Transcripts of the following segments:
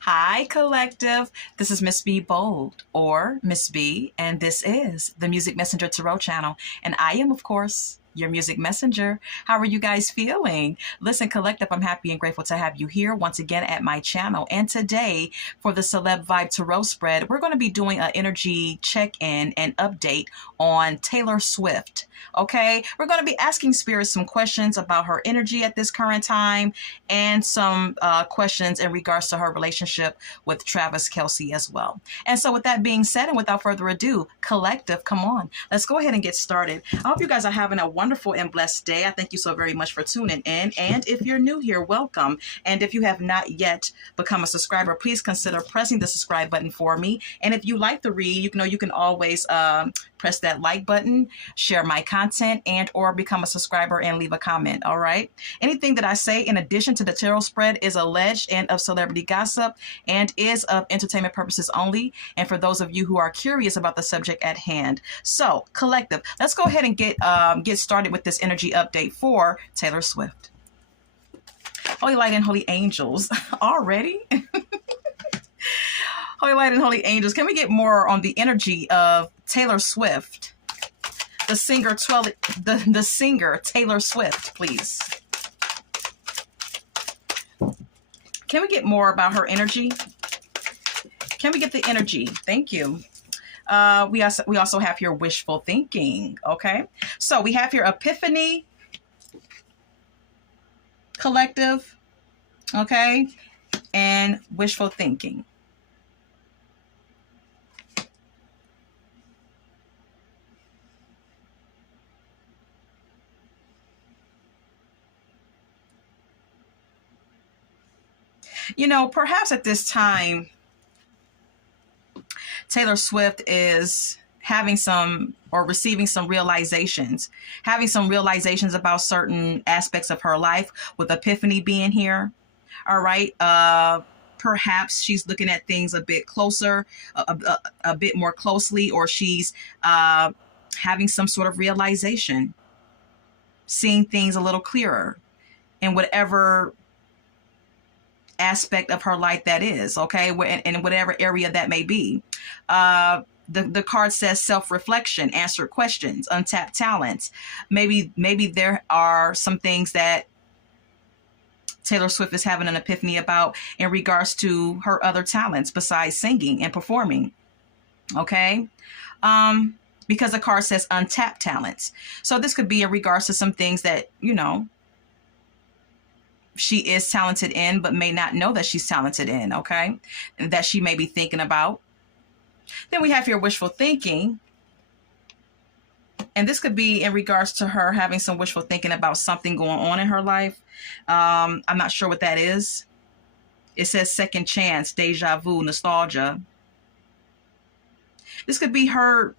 Hi, collective. This is Miss B Bold or Miss B, and this is the Music Messenger Tarot channel. And I am, of course, your music messenger. How are you guys feeling? Listen, collective, I'm happy and grateful to have you here once again at my channel. And today, for the Celeb Vibe Tarot spread, we're going to be doing an energy check-in and update on Taylor Swift. Okay, we're going to be asking Spirit some questions about her energy at this current time and some questions in regards to her relationship with Travis Kelce as well. And so with that being said, and without further ado, collective, come on, let's go ahead and get started. I hope you guys are having a wonderful and blessed day. I thank you so very much for tuning in. And if you're new here, welcome. And if you have not yet become a subscriber, please consider pressing the subscribe button for me. And if you like the read, you can always press that like button, share my content, and or become a subscriber and leave a comment. All right. Anything that I say in addition to the tarot spread is alleged and of celebrity gossip and is of entertainment purposes only. And for those of you who are curious about the subject at hand. So, collective, let's go ahead and get started with this energy update for Taylor Swift. Holy light and holy angels. Already? Holy light and holy angels. Can we get more on the energy of Taylor Swift? The singer Taylor Swift, please. Can we get more about her energy? Can we get the energy? Thank you. We also have here wishful thinking. Okay, so we have here epiphany, collective, okay, and wishful thinking. You know, perhaps at this time, Taylor Swift is having some or receiving some realizations, having some realizations about certain aspects of her life, with epiphany being here. All right. Perhaps she's looking at things a bit closer, a bit more closely, or she's having some sort of realization, seeing things a little clearer in whatever aspect of her life that is, okay, in whatever area that may be. The card says self-reflection, answered questions, untapped talents. Maybe there are some things that Taylor Swift is having an epiphany about in regards to her other talents besides singing and performing, okay? Because the card says untapped talents. So this could be in regards to some things that, she is talented in, but may not know that she's talented in, okay? And that she may be thinking about. Then we have here wishful thinking. And this could be in regards to her having some wishful thinking about something going on in her life. I'm not sure what that is. It says second chance, deja vu, nostalgia. This could be her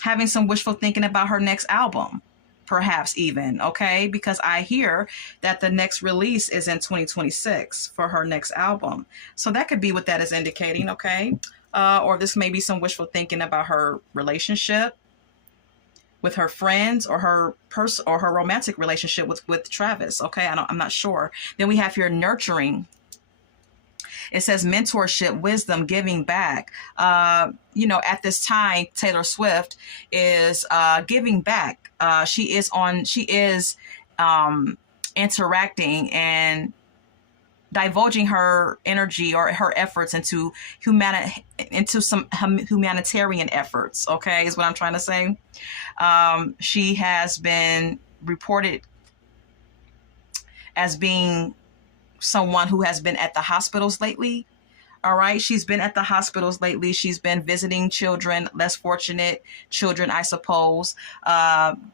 having some wishful thinking about her next album. Perhaps even, okay? Because I hear that the next release is in 2026 for her next album. So that could be what that is indicating, okay? Or this may be some wishful thinking about her relationship with her friends or her romantic relationship with Travis, okay? I'm not sure. Then we have here nurturing. It says mentorship, wisdom, giving back. At this time, Taylor Swift is giving back. She is interacting and divulging her energy or her efforts into some humanitarian efforts. Okay, is what I'm trying to say. She has been reported as being someone who has been at the hospitals lately. All right. She's been at the hospitals lately. She's been visiting children, less fortunate children, I suppose,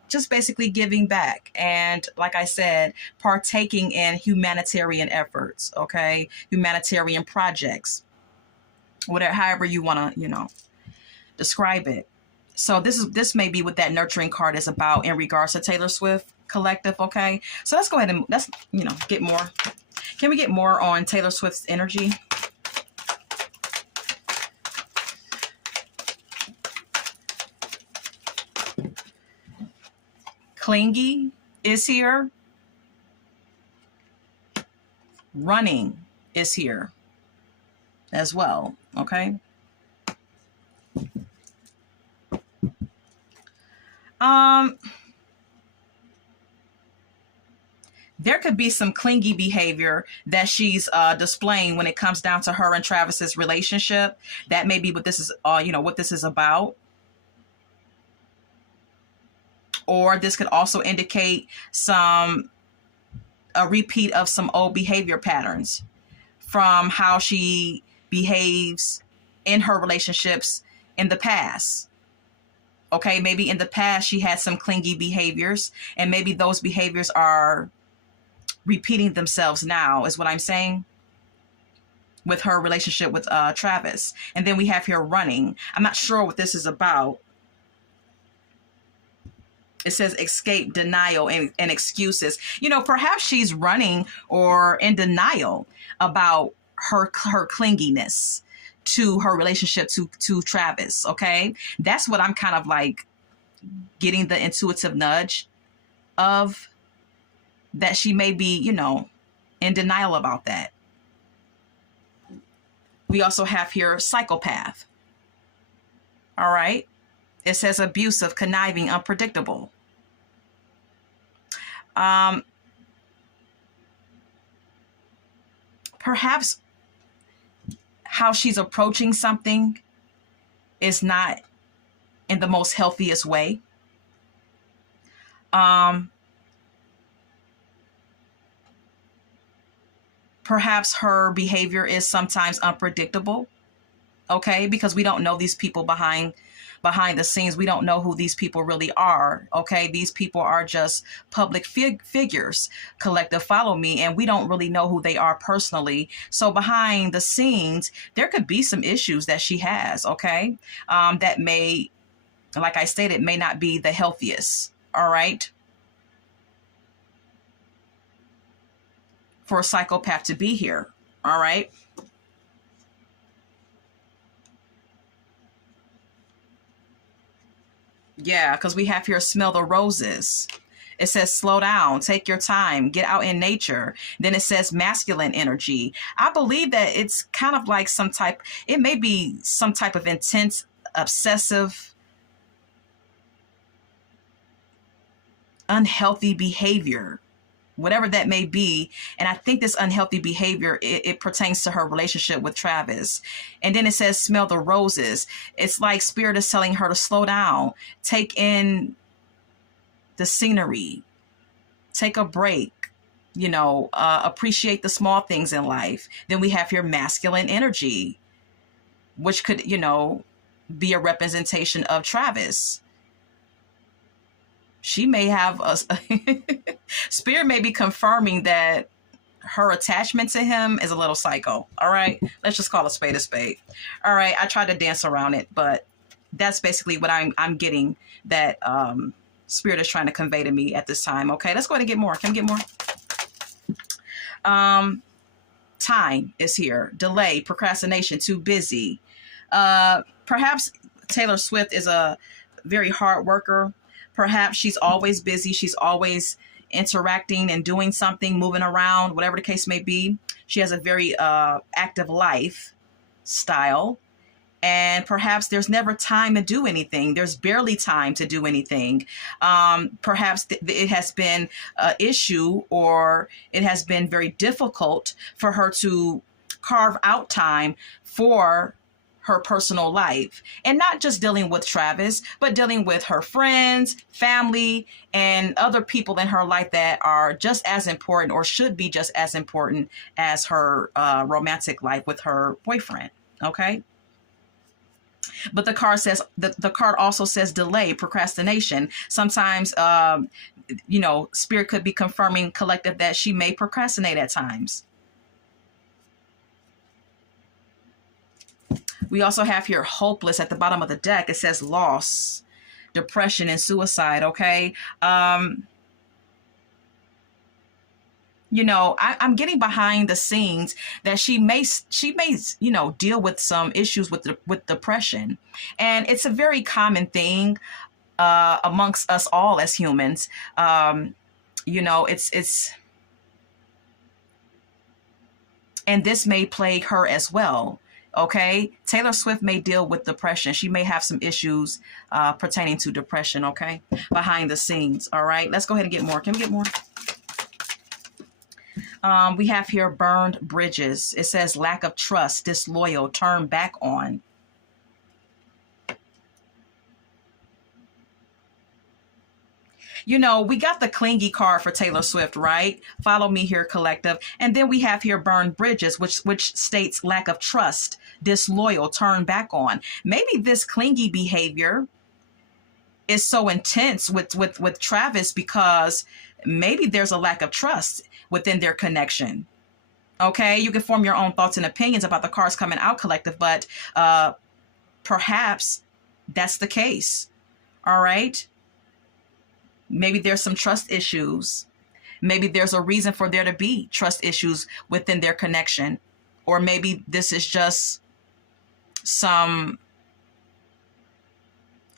just basically giving back. And like I said, partaking in humanitarian efforts. OK, humanitarian projects, whatever, however you want to, describe it. So this may be what that nurturing card is about in regards to Taylor Swift, collective. OK, so let's go ahead and get more. Can we get more on Taylor Swift's energy? Clingy is here. Running. is here as well. Okay. Um, there could be some clingy behavior that she's displaying when it comes down to her and Travis's relationship. That may be what this is, what this is about. Or this could also indicate a repeat of some old behavior patterns from how she behaves in her relationships in the past. Okay, maybe in the past she had some clingy behaviors, and maybe those behaviors are repeating themselves now, is what I'm saying, with her relationship with Travis. And then we have here running. I'm not sure what this is about. It says escape, denial, and excuses. Perhaps she's running or in denial about her clinginess to her relationship to Travis. Okay, that's what I'm kind of like getting the intuitive nudge of, that she may be, in denial about that. We also have here psychopath. All right. It says abusive, conniving, unpredictable. Perhaps how she's approaching something is not in the most healthiest way. Perhaps her behavior is sometimes unpredictable. Okay, because we don't know these people behind the scenes. We don't know who these people really are. Okay, these people are just public figures, collective follow me, and we don't really know who they are personally. So behind the scenes, there could be some issues that she has. Okay, that may, like I stated, may not be the healthiest. All right, for a psychopath to be here. All right. Yeah, because we have here smell the roses. It says slow down, take your time, get out in nature. Then it says masculine energy. I believe that it's kind of like it may be some type of intense, obsessive, unhealthy behavior, whatever that may be. And I think this unhealthy behavior, it pertains to her relationship with Travis. And then it says smell the roses. It's like spirit is telling her to slow down, take in the scenery, take a break, appreciate the small things in life. Then we have your masculine energy, which could, be a representation of Travis. She may have spirit may be confirming that her attachment to him is a little psycho. All right, let's just call a spade a spade. All right, I tried to dance around it, but that's basically what I'm getting, that spirit is trying to convey to me at this time. Okay, let's go ahead and get more. Can we get more? Time is here. Delay, procrastination, too busy. Perhaps Taylor Swift is a very hard worker. Perhaps she's always busy. She's always interacting and doing something, moving around, whatever the case may be. She has a very active lifestyle. And perhaps there's never time to do anything. There's barely time to do anything. Perhaps it has been an issue, or it has been very difficult for her to carve out time for her personal life, and not just dealing with Travis, but dealing with her friends, family, and other people in her life that are just as important, or should be just as important, as her romantic life with her boyfriend. Okay. But the card also says delay, procrastination. Sometimes, spirit could be confirming collective that she may procrastinate at times. We also have here hopeless at the bottom of the deck. It says loss, depression, and suicide. Okay. I'm getting behind the scenes that she may, deal with some issues with depression. And it's a very common thing amongst us all as humans. It's And this may plague her as well. Okay. Taylor Swift may deal with depression. She may have some issues pertaining to depression. Okay. Behind the scenes. All right. Let's go ahead and get more. Can we get more? We have here burned bridges. It says lack of trust, disloyal, turn back on. You know, we got the clingy card for Taylor Swift, right? Follow me here, collective. And then we have here burned bridges, which states lack of trust, disloyal, turn back on. Maybe this clingy behavior is so intense with Travis because maybe there's a lack of trust within their connection. Okay, you can form your own thoughts and opinions about the cards coming out, collective, but perhaps that's the case. All right. Maybe there's some trust issues. Maybe there's a reason for there to be trust issues within their connection. Or maybe this is just some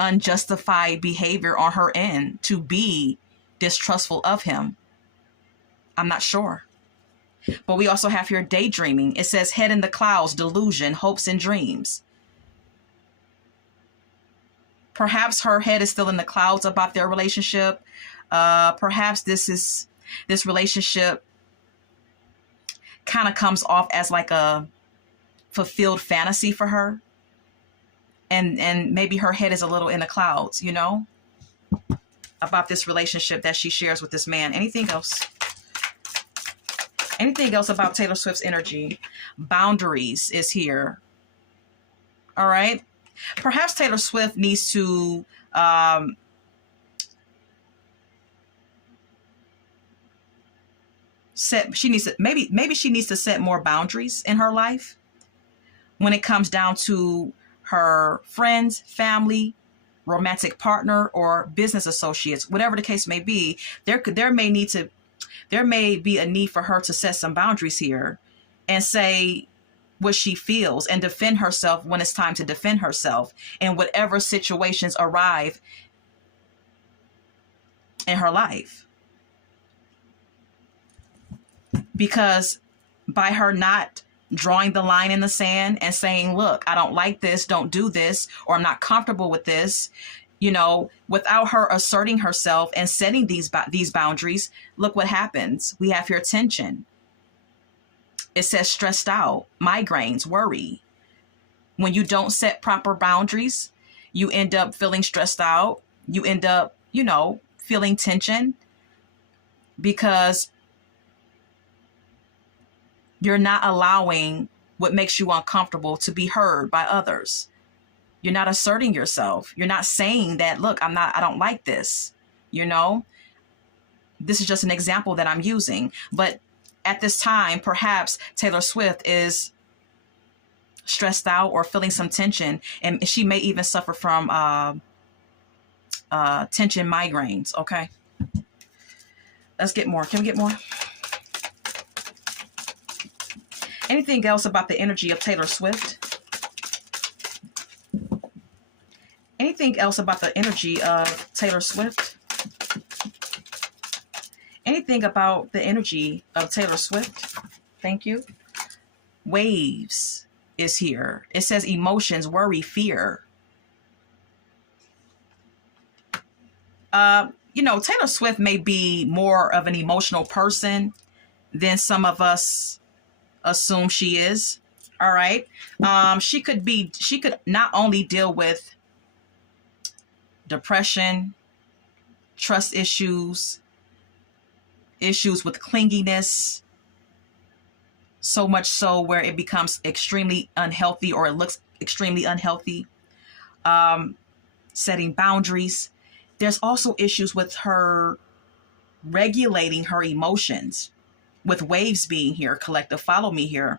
unjustified behavior on her end to be distrustful of him. I'm not sure. But we also have here daydreaming. It says head in the clouds, delusion, hopes and dreams. Perhaps her head is still in the clouds about their relationship. Perhaps this relationship kind of comes off as like a fulfilled fantasy for her. And maybe her head is a little in the clouds, you know, about this relationship that she shares with this man. Anything else? Anything else about Taylor Swift's energy? Boundaries is here. All right. Perhaps Taylor Swift needs to maybe she needs to set more boundaries in her life when it comes down to her friends, family, romantic partner, or business associates, whatever the case may be. There may be a need for her to set some boundaries here and say what she feels and defend herself when it's time to defend herself in whatever situations arrive in her life. Because by her not drawing the line in the sand and saying, look, I don't like this, don't do this, or I'm not comfortable with this, you know, without her asserting herself and setting these boundaries, look what happens. We have here tension. It says stressed out, migraines, worry. When you don't set proper boundaries, you end up feeling stressed out. You end up, you know, feeling tension because you're not allowing what makes you uncomfortable to be heard by others. You're not asserting yourself. You're not saying that, look, I don't like this. You know, this is just an example that I'm using. But at this time, perhaps Taylor Swift is stressed out or feeling some tension, and she may even suffer from tension migraines. Okay. Let's get more. Can we get more? Anything else about the energy of Taylor Swift? Anything else about the energy of Taylor Swift? Anything about the energy of Taylor Swift? Thank you. Waves is here. It says emotions, worry, fear. You know, Taylor Swift may be more of an emotional person than some of us assume she is. All right. She could not only deal with depression, trust issues with clinginess, so much so where it becomes extremely unhealthy or it looks extremely unhealthy. Setting boundaries. There's also issues with her regulating her emotions. With waves being here, collective, follow me here.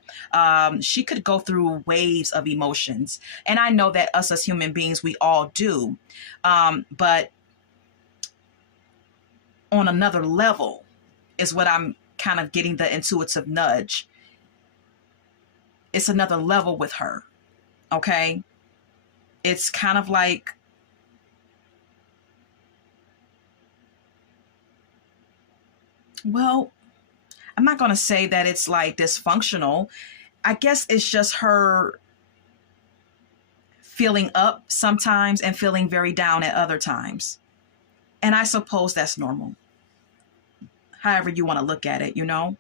She could go through waves of emotions. And I know that us as human beings, we all do. But on another level is what I'm kind of getting the intuitive nudge. It's another level with her. Okay. It's kind of like, well, I'm not going to say that it's like dysfunctional. I guess it's just her feeling up sometimes and feeling very down at other times. And I suppose that's normal. However you want to look at it, you know.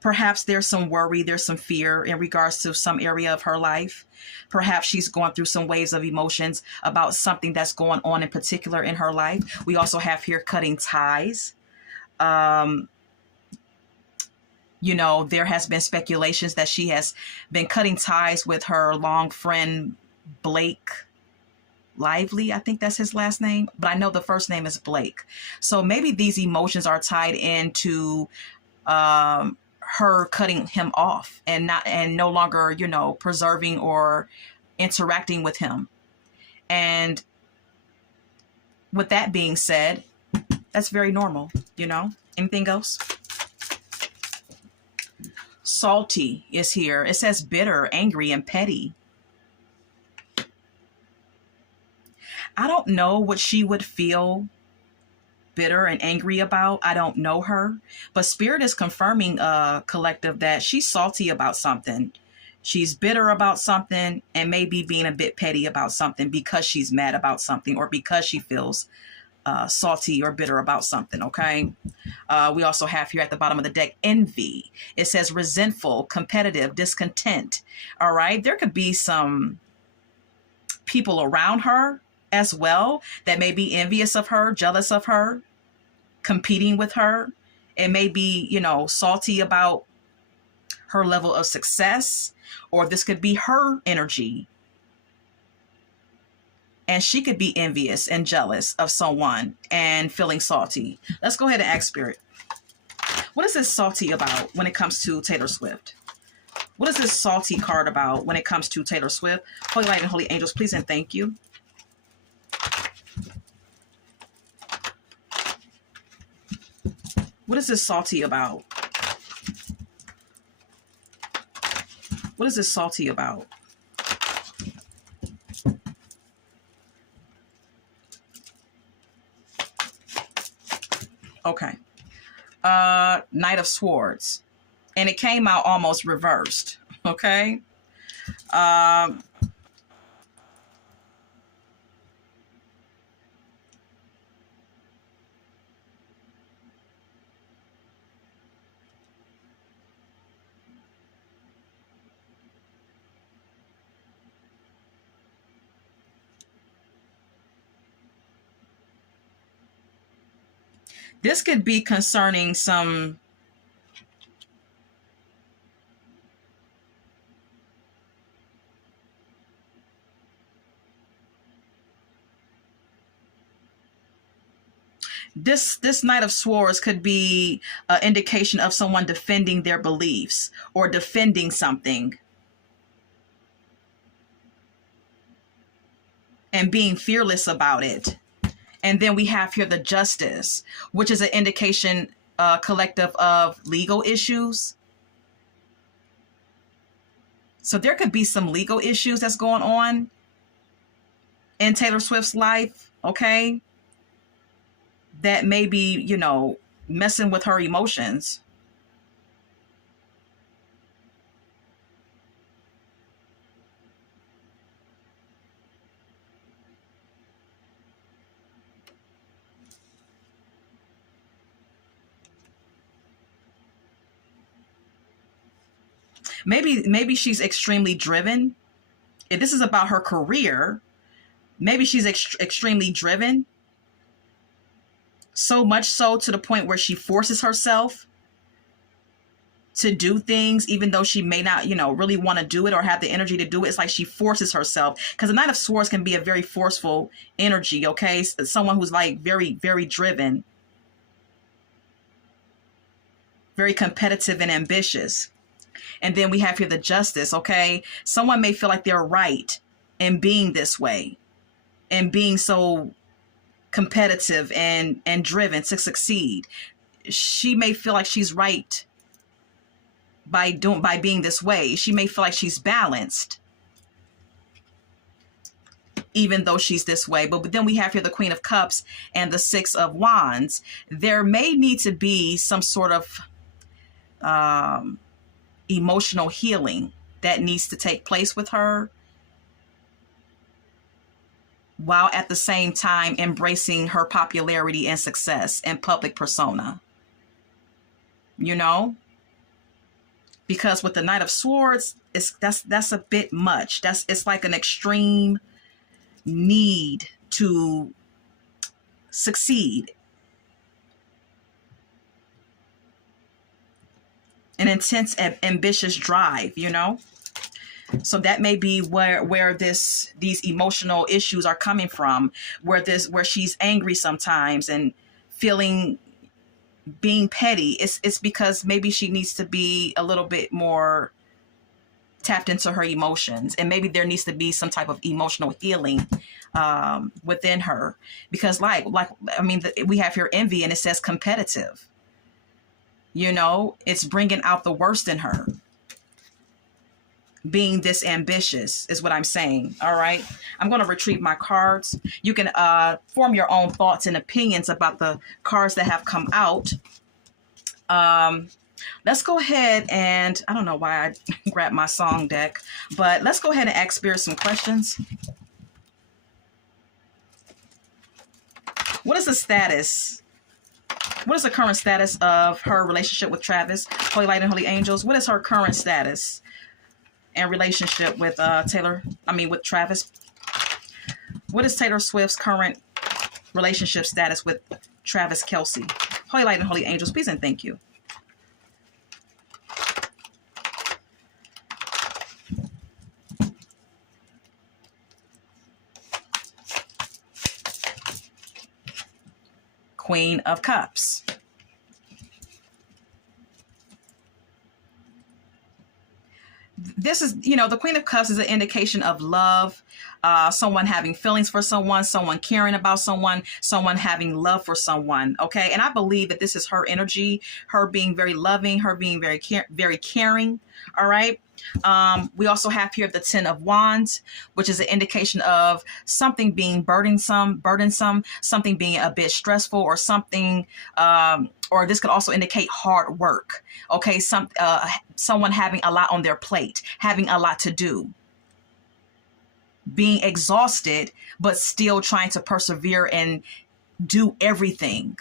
Perhaps there's some worry, there's some fear in regards to some area of her life. Perhaps she's going through some waves of emotions about something that's going on in particular in her life. We also have here cutting ties. You know, there has been speculations that she has been cutting ties with her long friend, Blake Lively. I think that's his last name, but I know the first name is Blake. So maybe these emotions are tied into her cutting him off and no longer, you know, preserving or interacting with him. And with that being said, that's very normal, you know. Anything else? Salty is here. It says bitter, angry, and petty. I don't know what she would feel bitter and angry about. I don't know her, but Spirit is confirming, collective, that she's salty about something. She's bitter about something and maybe being a bit petty about something because she's mad about something or because she feels salty or bitter about something. Okay. We also have here at the bottom of the deck, envy. It says resentful, competitive, discontent. All right. There could be some people around her as well that may be envious of her, jealous of her, competing with her. It may be, you know, salty about her level of success, or this could be her energy. And she could be envious and jealous of someone and feeling salty. Let's go ahead and ask Spirit. What is this salty about when it comes to Taylor Swift? What is this salty card about when it comes to Taylor Swift? Holy Light and Holy Angels, please and thank you. What is this salty about? What is this salty about? Okay. Knight of Swords. And it came out almost reversed. Okay. This could be concerning some this Knight of Swords could be an indication of someone defending their beliefs or defending something and being fearless about it. And then we have here the Justice, which is an indication, collective, of legal issues. So there could be some legal issues that's going on in Taylor Swift's life, okay? That may be, you know, messing with her emotions. Maybe she's extremely driven. If this is about her career, maybe she's extremely driven. So much so to the point where she forces herself to do things, even though she may not, you know, really want to do it or have the energy to do it. It's like she forces herself, because the Knight of Swords can be a very forceful energy. Okay. Someone who's like very, very driven, very competitive and ambitious. And then we have here the Justice. Okay. Someone may feel like they're right in being this way and being so competitive and driven to succeed. She may feel like she's right by being this way. She may feel like she's balanced even though she's this way. But then we have here the Queen of Cups and the Six of Wands. There may need to be some sort of emotional healing that needs to take place with her, while at the same time embracing her popularity and success and public persona. You know, because with the Knight of Swords, that's a bit much. It's like an extreme need to succeed, an intense, ambitious drive. You know, so that may be where these emotional issues are coming from, where she's angry sometimes and feeling, being petty. It's because maybe she needs to be a little bit more tapped into her emotions, and maybe there needs to be some type of emotional healing within her, because like I mean, we have here envy, and it says competitive. You know, it's bringing out the worst in her. Being this ambitious is what I'm saying. All right, I'm going to retrieve my cards. You can form your own thoughts and opinions about the cards that have come out. Let's go ahead and, I don't know why I grabbed my song deck, but let's go ahead and ask Spirit some questions. What is the status? What is the current status of her relationship with Travis? Holy Light and Holy Angels, what is her current status and relationship with with Travis? What is Taylor Swift's current relationship status with Travis Kelce? Holy Light and Holy Angels, please and thank you. Queen of Cups. This is, the Queen of Cups is an indication of love, someone having feelings for someone caring about someone having love for someone. Okay. And I believe that this is her energy, her being very loving, her being very caring. All right. We also have here the Ten of Wands, which is an indication of something being burdensome, something being a bit stressful, or something, or this could also indicate hard work. Okay. Someone having a lot on their plate, having a lot to do, being exhausted, but still trying to persevere and do everything.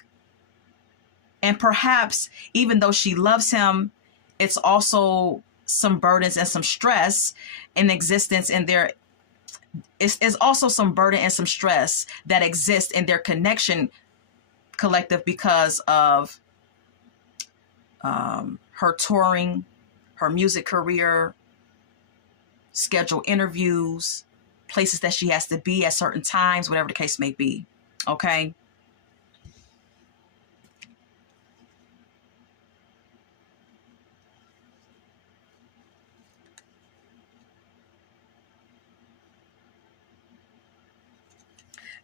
And perhaps even though she loves him, it's also some burdens and some stress in existence in their, is also some burden and some stress that exists in their connection collective because of her touring, her music career, scheduled interviews, places that she has to be at certain times, whatever the case may be. Okay.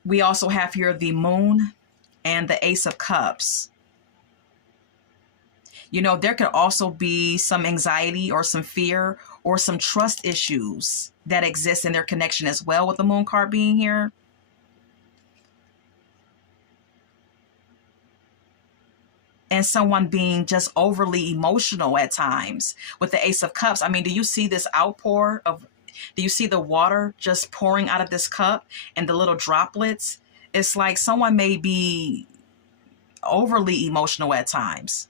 We also have here the Moon and the Ace of Cups. There could also be some anxiety or some fear or some trust issues that exist in their connection as well, with the Moon card being here. And someone being just overly emotional at times with the Ace of Cups. I mean, do you see this outpour of, do you see the water just pouring out of this cup and the little droplets? It's like someone may be overly emotional at times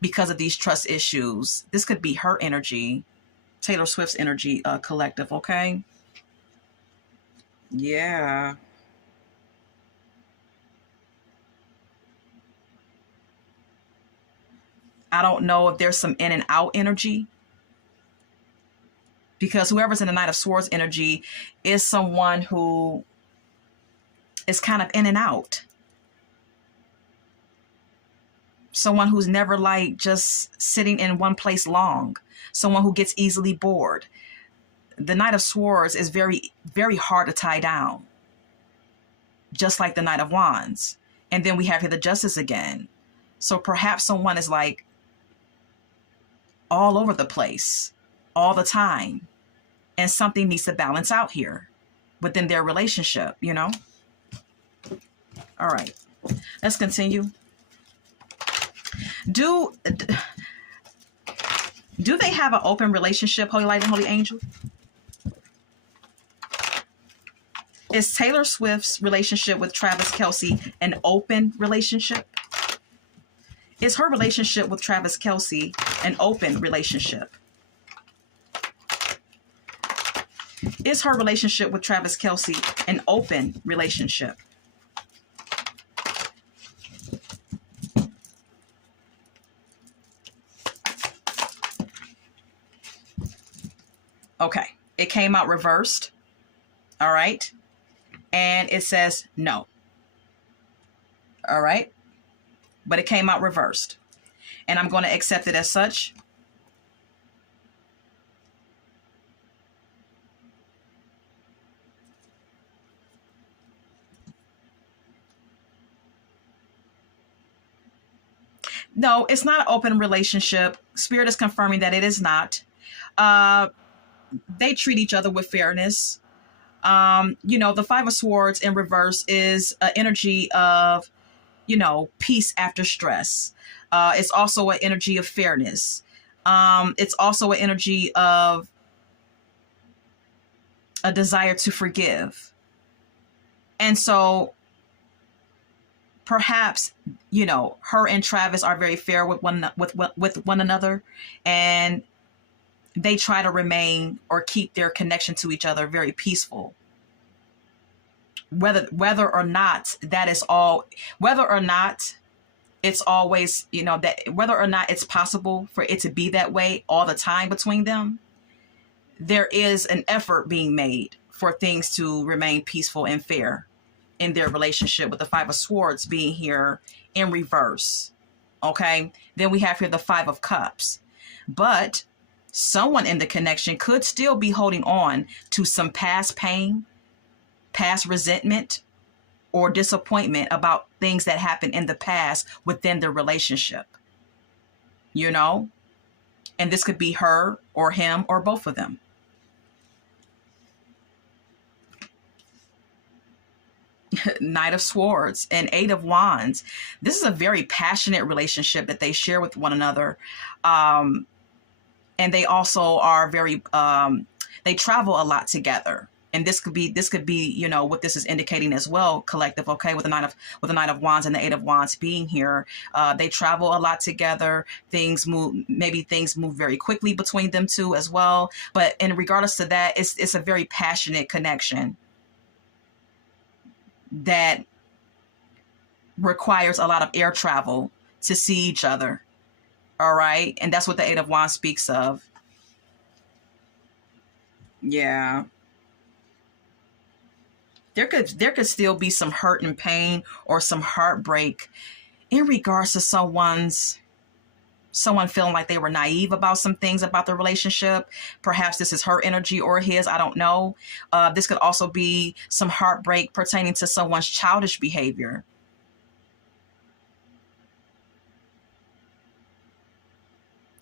because of these trust issues. This could be her energy, Taylor Swift's energy collective, okay? Yeah. I don't know if there's some in and out energy, because whoever's in the Knight of Swords energy is someone who is kind of in and out. Someone who's never like just sitting in one place long. Someone who gets easily bored. The Knight of Swords is very, very hard to tie down, just like the Knight of Wands. And then we have here the Justice again. So perhaps someone is like all over the place all the time, and something needs to balance out here within their relationship, All right, let's continue. Do they have an open relationship, Holy Light and Holy Angel? Is Taylor Swift's relationship with Travis Kelce an open relationship? Is her relationship with Travis Kelce an open relationship? Is her relationship with Travis Kelce an open relationship? Okay, it came out reversed. All right. And it says no. All right. But it came out reversed. And I'm going to accept it as such. No, it's not an open relationship. Spirit is confirming that it is not. They treat each other with fairness. The Five of Swords in reverse is an energy of, peace after stress. It's also an energy of fairness. It's also an energy of a desire to forgive. And so perhaps, her and Travis are very fair with one another, and they try to remain or keep their connection to each other very peaceful. Whether or not that is all, whether or not it's always, that whether or not it's possible for it to be that way all the time between them, there is an effort being made for things to remain peaceful and fair in their relationship, with the Five of Swords being here in reverse. Okay. Then we have here the Five of Cups. But someone in the connection could still be holding on to some past pain, past resentment, or disappointment about things that happened in the past within the relationship. And this could be her or him or both of them. Knight of Swords and Eight of Wands. This is a very passionate relationship that they share with one another. And they also are very, they travel a lot together. And this could be, what this is indicating as well, collective, okay, with the Knight of Wands and the Eight of Wands being here. They travel a lot together. Things move very quickly between them two as well. But in regardless to that, it's a very passionate connection that requires a lot of air travel to see each other. All right. And that's what the Eight of Wands speaks of. Yeah. There could still be some hurt and pain or some heartbreak in regards to someone feeling like they were naive about some things about the relationship. Perhaps this is her energy or his. I don't know. This could also be some heartbreak pertaining to someone's childish behavior.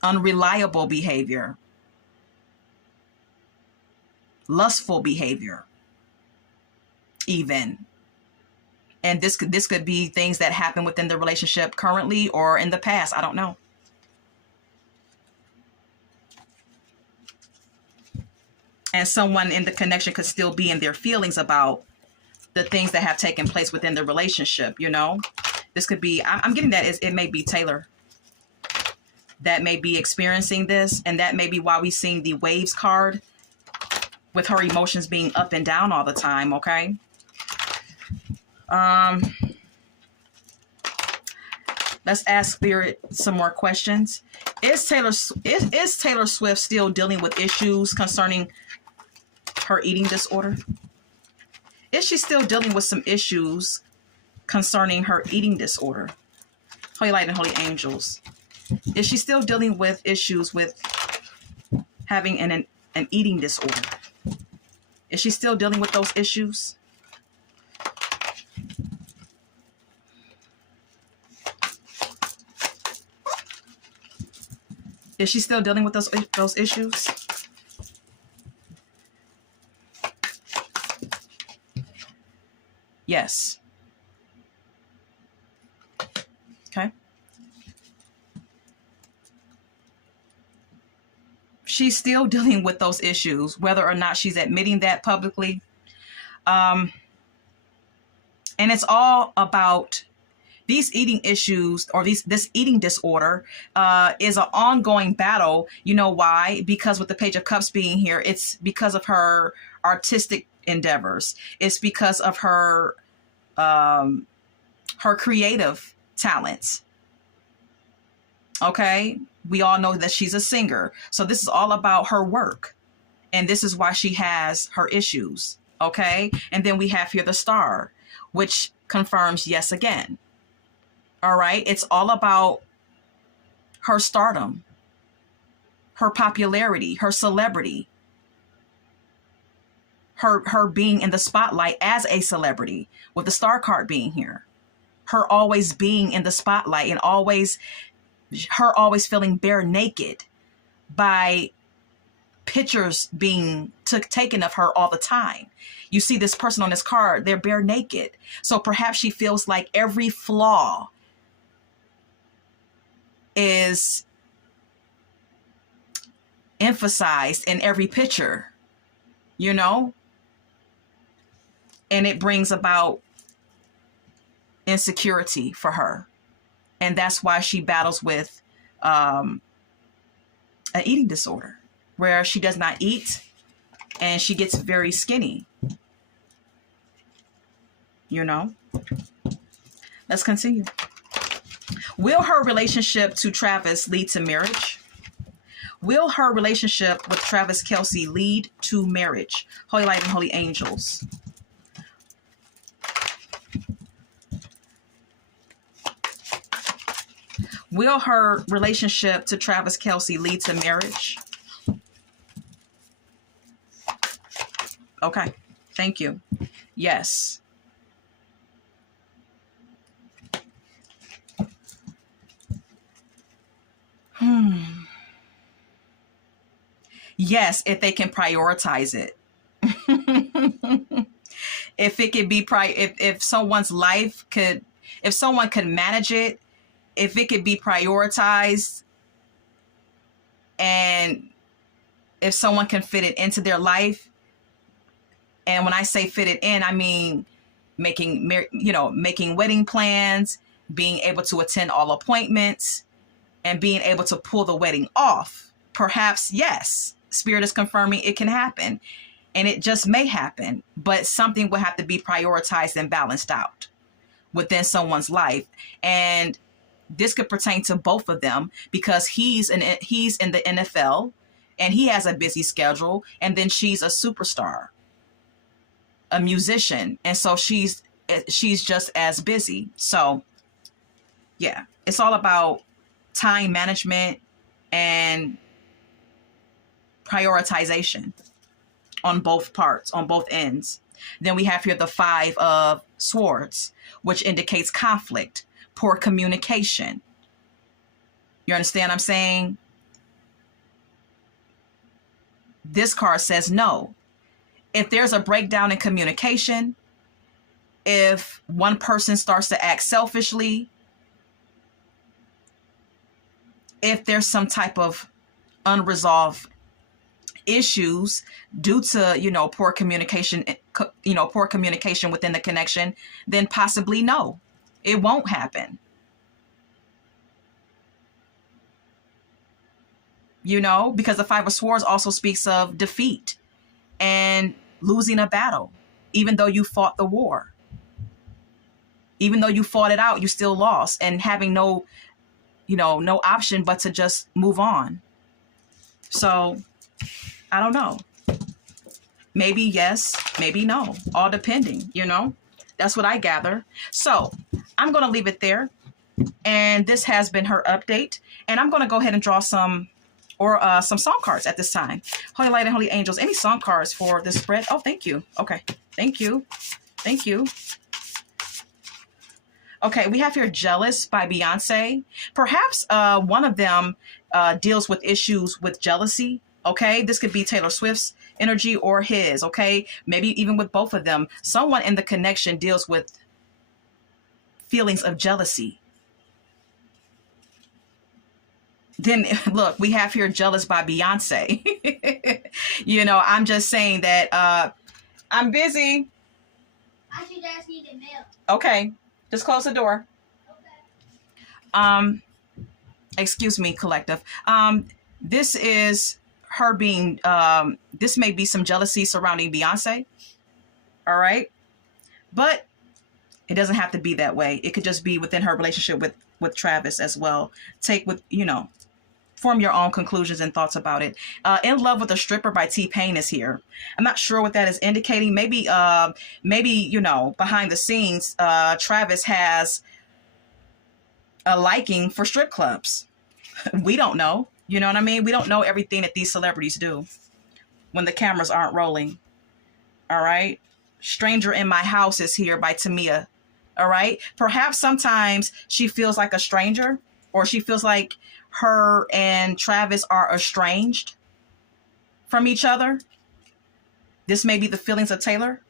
Unreliable behavior. Lustful behavior. Even. And this could be things that happen within the relationship currently or in the past. I don't know. And someone in the connection could still be in their feelings about the things that have taken place within the relationship, This could be, I'm getting that it may be Taylor that may be experiencing this. And that may be why we're seeing the Waves card with her emotions being up and down all the time, okay? Let's ask Spirit some more questions. Is Taylor Swift still dealing with issues concerning her eating disorder? Is she still dealing with some issues concerning her eating disorder? Holy Light and Holy Angels. Is she still dealing with issues with having an eating disorder? Is she still dealing with those issues? Is she still dealing with those issues? Yes. Okay. she's still dealing with those issues, whether or not she's admitting that publicly. And it's all about these eating issues, or this eating disorder is an ongoing battle. You know why? Because with the Page of Cups being here, it's because of her artistic endeavors. It's because of her creative talents. Okay, we all know that she's a singer, so this is all about her work, and this is why she has her issues. Okay, and then we have here the Star, which confirms yes again. All right, it's all about her stardom, her popularity, her celebrity, her being in the spotlight as a celebrity, with the Star card being here, her always being in the spotlight, and her always feeling bare naked by pictures being taken of her all the time. You see this person on this card, they're bare naked. So perhaps she feels like every flaw is emphasized in every picture, you know? And it brings about insecurity for her. And that's why she battles with an eating disorder, where she does not eat and she gets very skinny. You know? Let's continue. Will her relationship to Travis lead to marriage? Will her relationship with Travis Kelce lead to marriage? Holy Light and Holy Angels. Will her relationship to Travis Kelce lead to marriage? Okay, thank you. Yes. Yes, if they can prioritize it. If it could be if someone's life could, if someone could manage it, if it could be prioritized, and if someone can fit it into their life. And when I say fit it in, I mean making wedding plans, being able to attend all appointments, and being able to pull the wedding off. Perhaps, yes, Spirit is confirming it can happen, and it just may happen, but something will have to be prioritized and balanced out within someone's life. And this could pertain to both of them, because he's in the NFL and he has a busy schedule, and then she's a superstar, a musician, and so she's just as busy. So yeah, it's all about time management and prioritization on both parts, on both ends. Then we have here the Five of Swords, which indicates conflict, poor communication. You understand what I'm saying? This card says no. If there's a breakdown in communication, if one person starts to act selfishly, if there's some type of unresolved issues due to, poor communication, poor communication within the connection, then possibly no, it won't happen. Because the Five of Swords also speaks of defeat and losing a battle. Even though you fought the war, even though you fought it out, you still lost, and having no option but to just move on. So I don't know. Maybe yes, maybe no, all depending, that's what I gather. So I'm going to leave it there. And this has been her update. And I'm going to go ahead and draw some song cards at this time. Holy Light and Holy Angels, any song cards for this spread? Oh, thank you. Okay. Thank you. Thank you. Okay, we have here Jealous by Beyonce. Perhaps one of them deals with issues with jealousy. Okay, this could be Taylor Swift's energy or his. Okay, maybe even with both of them. Someone in the connection deals with feelings of jealousy. Then look, we have here Jealous by Beyonce. I'm just saying that I'm busy. I should just need the mail. Okay, just close the door. Excuse me, collective. This is her being, this may be some jealousy surrounding Beyonce. All right. But it doesn't have to be that way. It could just be within her relationship with Travis as well. Form your own conclusions and thoughts about it. In Love with a Stripper by T-Pain is here. I'm not sure what that is indicating. Maybe, behind the scenes, Travis has a liking for strip clubs. We don't know. You know what I mean? We don't know everything that these celebrities do when the cameras aren't rolling. All right. Stranger in My House is here by Tamia. All right. Perhaps sometimes she feels like a stranger, or she feels like her and Travis are estranged from each other. This may be the feelings of Taylor.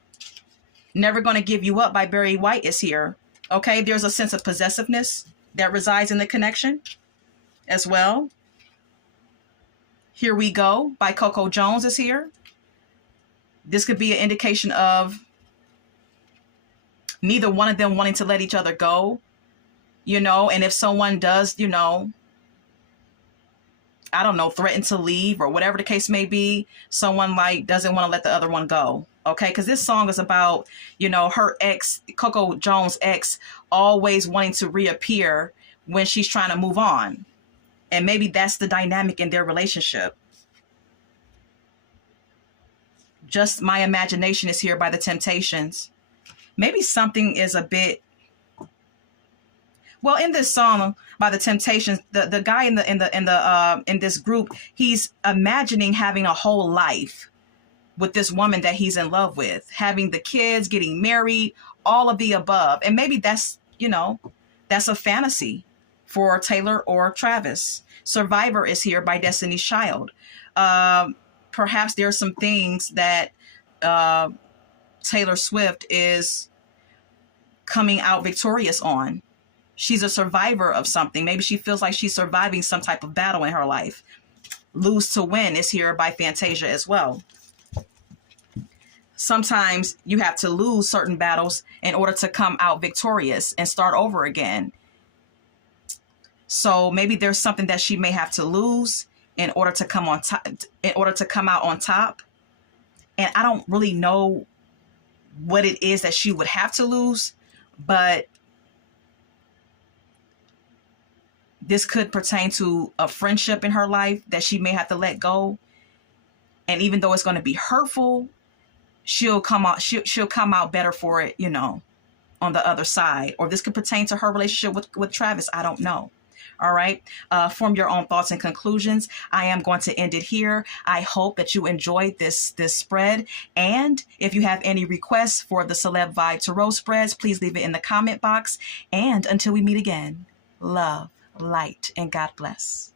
Never Gonna Give You Up by Barry White is here. Okay. There's a sense of possessiveness that resides in the connection as well. Here We Go by Coco Jones is here. This could be an indication of neither one of them wanting to let each other go, and if someone does, I don't know, threaten to leave or whatever the case may be, someone like doesn't want to let the other one go. Okay. Because this song is about, her ex, Coco Jones' ex, always wanting to reappear when she's trying to move on. And maybe that's the dynamic in their relationship. Just My Imagination is here by The Temptations. Maybe something is a bit, well, in this song by The Temptations, the guy in this group, he's imagining having a whole life with this woman that he's in love with, having the kids, getting married, all of the above. And maybe that's a fantasy for Taylor or Travis. Survivor is here by Destiny's Child. Perhaps there are some things that Taylor Swift is coming out victorious on. She's a survivor of something. Maybe she feels like she's surviving some type of battle in her life. Lose to Win is here by Fantasia as well. Sometimes you have to lose certain battles in order to come out victorious and start over again. So maybe there's something that she may have to lose in order to come on top, in order to come out on top. And I don't really know what it is that she would have to lose, but this could pertain to a friendship in her life that she may have to let go. And even though it's going to be hurtful, she'll come out better for it, on the other side. Or this could pertain to her relationship with Travis. I don't know. All right. Form your own thoughts and conclusions. I am going to end it here. I hope that you enjoyed this spread. And if you have any requests for the Celeb Vibe Tarot spreads, please leave it in the comment box. And until we meet again, love, light, and God bless.